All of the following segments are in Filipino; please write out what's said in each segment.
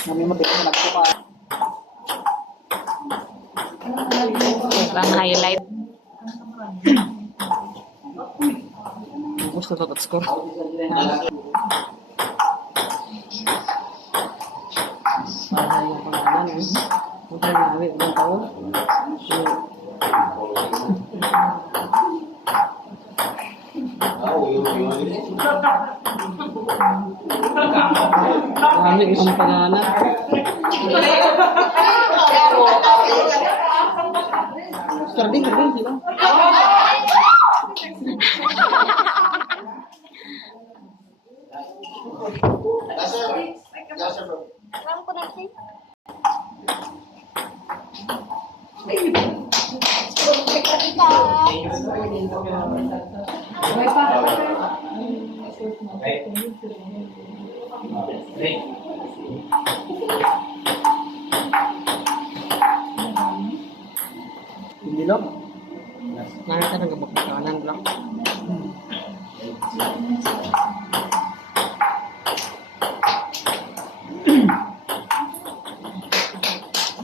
Kami matigas na po ka. Ang highlight. Gusto to score. Para yung pangalan eh. Huwag nawi, huwag tao. Kami isang pangalan. Karding sila. Hindi lang. Nakita na gabak kanan lang.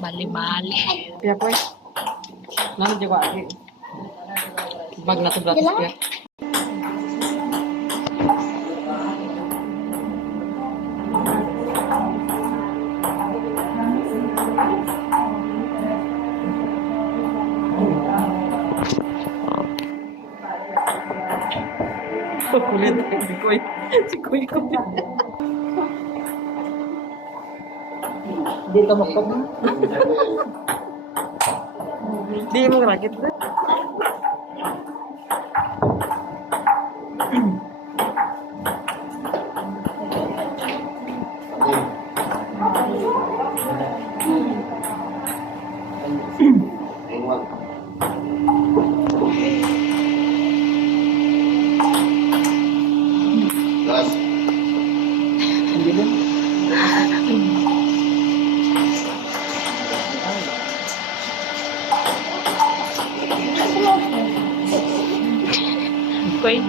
Bali-bali. Kaya po eh. Nano di ko agi. Bag na to gratis kaya. Kulit si Kuy. Si Kuy ko. Dito makpag. Di mo rakit. Hindi ba? Kuy.